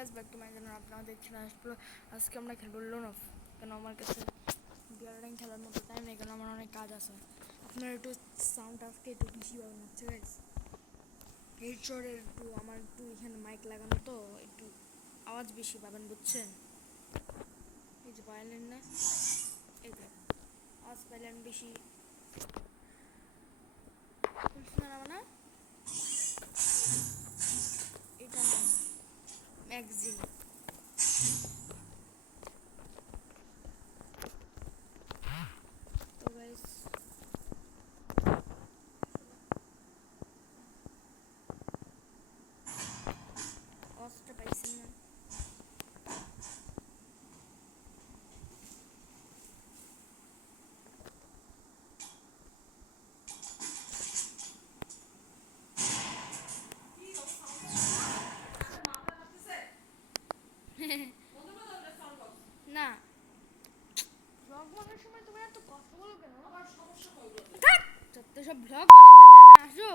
Guys, back to my channel. আপনারা দেখছেন আসলে আজকে আমরা খেলবো লোন অফ। কেন আমার কাছে বিয়ারডাইং খেলার মতো টাইম নেই, কারণ আমার অনেক কাজ আছে। আপনারা একটু সাউন্ড আজকে একটু বেশি পাবেন, হচ্ছে গাইস হেডশটের একটু আমার একটু এখানে মাইক লাগানো, তো একটু আওয়াজ বেশি পাবেন, বুঝছেন? এই যে পাইলেন না, এই যে আওয়াজ পাইলেন বেশি, বুঝছেন না? এটা না ম্যাগজিন। তো গাইস আওয়াজটা পাইছেন না? না, ব্লগ বানানোর সময় তুমি এত কথা বলো কেন? আবার সমস্যা কই? থাক, যত সব ব্লগ বানাতে দেয় না, আসো।